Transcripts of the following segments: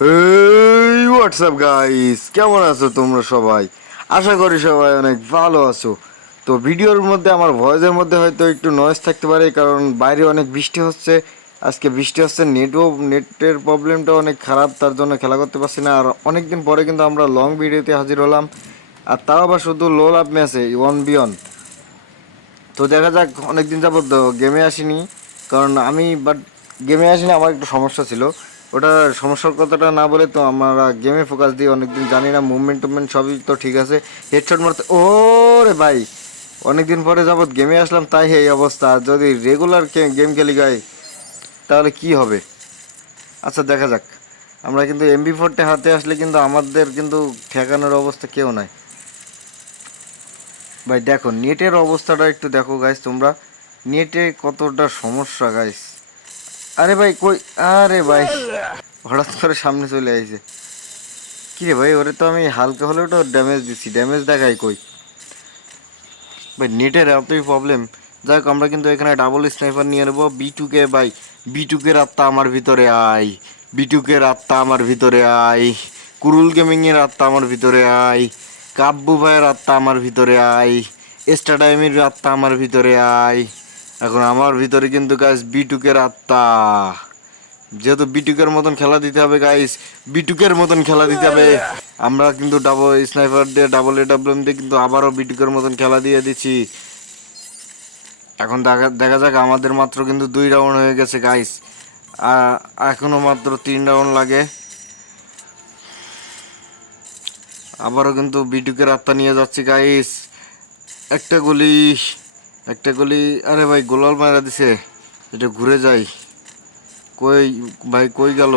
এই WhatsApp guys, কেমন আছো তোমরা সবাই? আশা করি সবাই অনেক ভালো আছো। তো ভিডিওর মধ্যে আমার ভয়েসের মধ্যে হয়তো একটু নয়েজ থাকতে পারে, কারণ বাইরে অনেক বৃষ্টি হচ্ছে। আজকে বৃষ্টি হচ্ছে, নেটের প্রবলেমটা অনেক খারাপ, তার জন্য খেলা করতে পারছি না। আর অনেক দিন পরে কিন্তু আমরা লং ভিডিওতে হাজির হলাম, আর তাও আবার শুধু লো লাভ ম্যাচে 1v1। তো দেখা যাক, অনেকদিন যাবত গেমে আসিনি, কারণ আমি গেমে আসিনি, আমার একটু সমস্যা ছিল। ওটা সমস্যার কথাটা না বলে তো আমরা গেমে ফোকাস দিই অনেকদিন, জানি না মুভমেন্ট টুভমেন্ট সবই তো ঠিক আছে। হেডশট মারতে ও রে ভাই, অনেকদিন পরে যাবত গেমে আসলাম তাই এই অবস্থা। আর যদি রেগুলার গেম খেলি গাই তাহলে কি হবে? আচ্ছা দেখা যাক। আমরা কিন্তু MP4টা হাতে আসলে কিন্তু আমাদের কিন্তু ঠেকানোর অবস্থা কেউ নাই ভাই। দেখো নেটের অবস্থাটা একটু দেখো গাইস তোমরা, নেটে কতটা সমস্যা গাইস। আরে ভাই কই, আরে ভাই হঠাৎ করে সামনে চলে আইছে। কি রে ভাই, ওরে তো আমি হালকা হলেও তো ড্যামেজ দিচ্ছি, ড্যামেজ দেখাই কই ভাই? নেটের এতই প্রবলেম। যাই হোক, আমরা কিন্তু এখানে ডাবল স্নাইপার নিয়ে নেবো। B2K ভাই, B2K-র আত্মা আমার ভিতরে আয়, B2K-র আত্মা আমার ভিতরে আয়, কুরুল গেমিংয়ের আত্মা আমার ভিতরে আয়, কাব্বু ভাইয়ের আত্মা আমার ভিতরে আয়, স্টাডাইমির আত্মা আমার ভিতরে আয়। এখন আমার ভিতরে কিন্তু গাইস B2K-র আত্মা, যেহেতু B2K-র মতন খেলা দিতে হবে গাইস, B2K-র মতন খেলা দিতে হবে। আমরা কিন্তু ডাবল স্নাইপার দিয়ে, ডাবল AWM দিয়ে কিন্তু আবারও B2K-র মতন খেলা দিয়ে দিচ্ছি। এখন দেখা দেখা যাক, আমাদের মাত্র কিন্তু 2 রাউন্ড হয়ে গেছে গাইস, এখনো মাত্র 3 রাউন্ড লাগে। আবারও কিন্তু B2K-র আত্মা নিয়ে যাচ্ছি গাইস। একটা গুলি, একটা গুলি, আরে ভাই গোলাল মারা দিছে, এটা ঘুরে যাই। কই ভাই, কই গেল?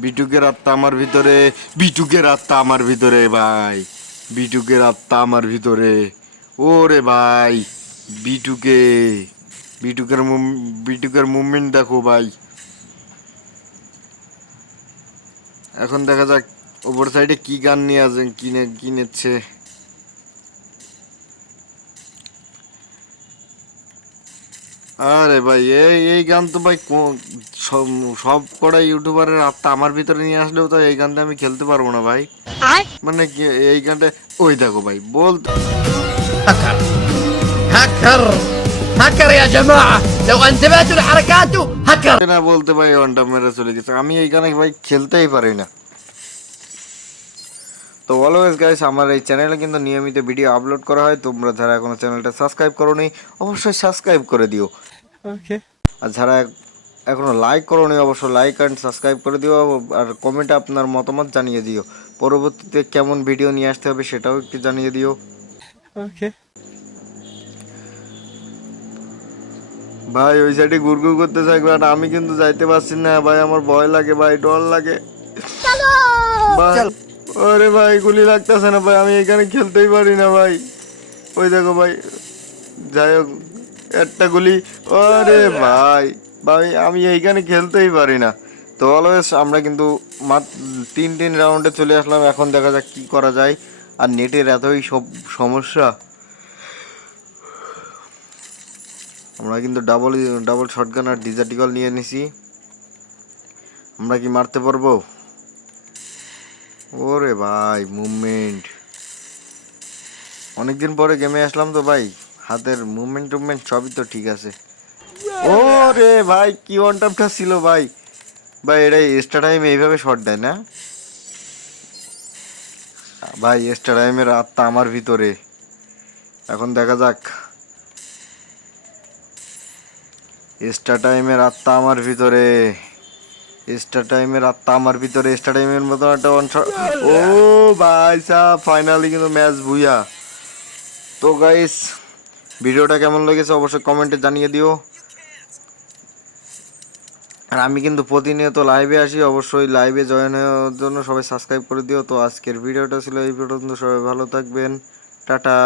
B2K-র আত্মা আমার ভিতরে, B2K-র আত্মা আমার ভিতরে ভাই, B2K-র আত্মা আমার ভিতরে। ওরে ভাই B2K, B2K-র B2K-র মুভমেন্ট দেখো ভাই। এখন দেখা যাক ওপর সাইডে কি গান নিয়ে আছে, কিনেছে। আরে ভাই এই এই গান তো ভাই সব সব কটা ইউটিউবারের আত্মা আমার ভিতরে নিয়ে আসলেও তো এই গানটা আমি খেলতে পারবো না ভাই। মানে কি এই গানটা? ওই দেখো ভাই বলতে هكر هكر هكر يا جماعة لو انتبهتوا لحركاته هكر না, বলতে ভাই ওয়ানটা মেরে চলে গেছে। আমি এই গানে ভাই খেলতেই পারি না। তো অলওয়েজ গাইস, আমার এই চ্যানেলে কিন্তু নিয়মিত ভিডিও আপলোড করা হয়। তোমরা যারা এখনো চ্যানেলটা সাবস্ক্রাইব করোনি অবশ্যই সাবস্ক্রাইব করে দিও। اوكي আর যারা এখনো লাইক করোনি অবশ্যই লাইক অ্যান্ড সাবস্ক্রাইব করে দিও। আর কমেন্টে আপনার মতামত জানিয়ে দিও। পরবর্তীতে কেমন ভিডিও নিয়ে আসতে হবে সেটাও একটু জানিয়ে দিও। اوكي ভাই ওই সাইডে গুড়গুড় করতে থাকবে, আর আমি কিন্তু যাইতে পারছি না ভাই, আমার ভয় লাগে ভাই, ডর লাগে ভাই। ওরে ভাই গুলি লাগতেছে না ভাই, আমি এখানে খেলতেই পারি না ভাই। ওই দেখো ভাই, যাই হোক একটা গুলি। ওরে ভাই ভাই, আমি এইখানে খেলতেই পারি না। তো অলওয়েজ আমরা কিন্তু মাত্র 3 রাউন্ডে চলে আসলাম। এখন দেখা যাক কি করা যায়। আর নেটের এতই সব সমস্যা, আমরা কিন্তু ডাবল ডাবল শটগান আর ডিজার্টিকল নিয়ে নিছি। আমরা কি মারতে পারবো? ওরে ভাই মুভমেন্ট, অনেকদিন পরে গেমে আসলাম তো ভাই, হাতের মুভমেন্ট টুভমেন্ট সবই তো ঠিক আছে। ওরে ভাই কি ওয়ান টাপটা ছিল ভাই। ভাই এটা এক্সট্রা টাইমে এইভাবে শট দেয় না ভাই? এক্সট্রা টাইমের আত্মা আমার ভিতরে। এখন দেখা যাক, এক্সট্রা টাইমের আত্মা আমার ভিতরে, এক্সট্রা টাইমের আত্মা আমার ভিতরে, এক্সট্রা টাইমের মতো একটা ওয়ান শট। ও ভাই সাহ, ফাইনালি কিন্তু ম্যাচ বুইয়া। তো গাইস, ভিডিওটা কেমন লেগেছে অবশ্যই কমেন্টে জানিয়ে দিও। আর আমি কিন্তু প্রতিনিয়ত লাইভে আসি, অবশ্যই লাইভে জয়েন হওয়ার জন্য সবাই সাবস্ক্রাইব করে দিও। তো আজকের ভিডিওটা ছিল এই পর্যন্ত, সবাই ভালো থাকবেন, টাটা।